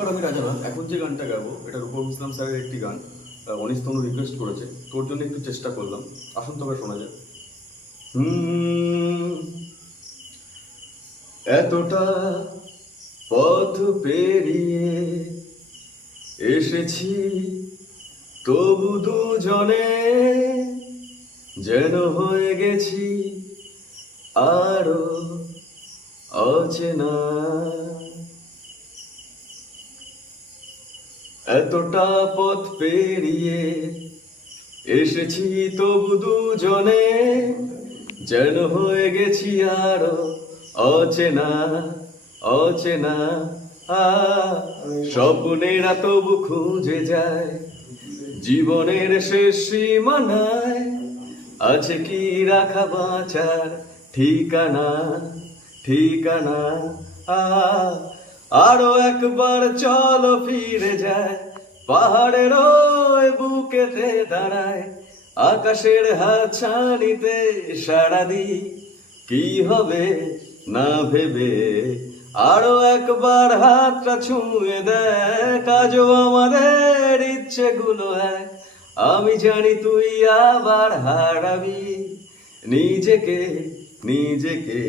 আমি রাজা না, এখন যে গানটা গাবো এটা রূপম ইসলাম স্যারের একটি গান। অনিশ তনু রিকোয়েস্ট করেছে, তোর জন্য একটু চেষ্টা করলাম। আসুন তবে শোনা যায়। এতটা পথ পেরিয়ে এসেছি, তবু দুজনে যেন হয়ে গেছি আরো অচেনা। এতটা পথ পেরিয়ে এসেছি, তবু দুজনে যেন হয়ে গেছি আরো অচেনা অচেনা। স্বপ্নেরা তবু খুঁজে যায় জীবনের শেষ সীমানায়, আছে কি রাখা বাঁচার ঠিকানা ঠিকানা। আরো একবার চলো ফিরে যায়, পাহাড়ের ওই বুকেতে দাঁড়ায়, আকাশের হাতছানিতে সাড়া দি কি হবে না ভেবে। আরো একবার হাতটা ছুঁয়ে দেয়, কাজও আমাদের ইচ্ছেগুলো এক। আমি জানি তুই আবার হারাবি নিজেকে নিজেকে।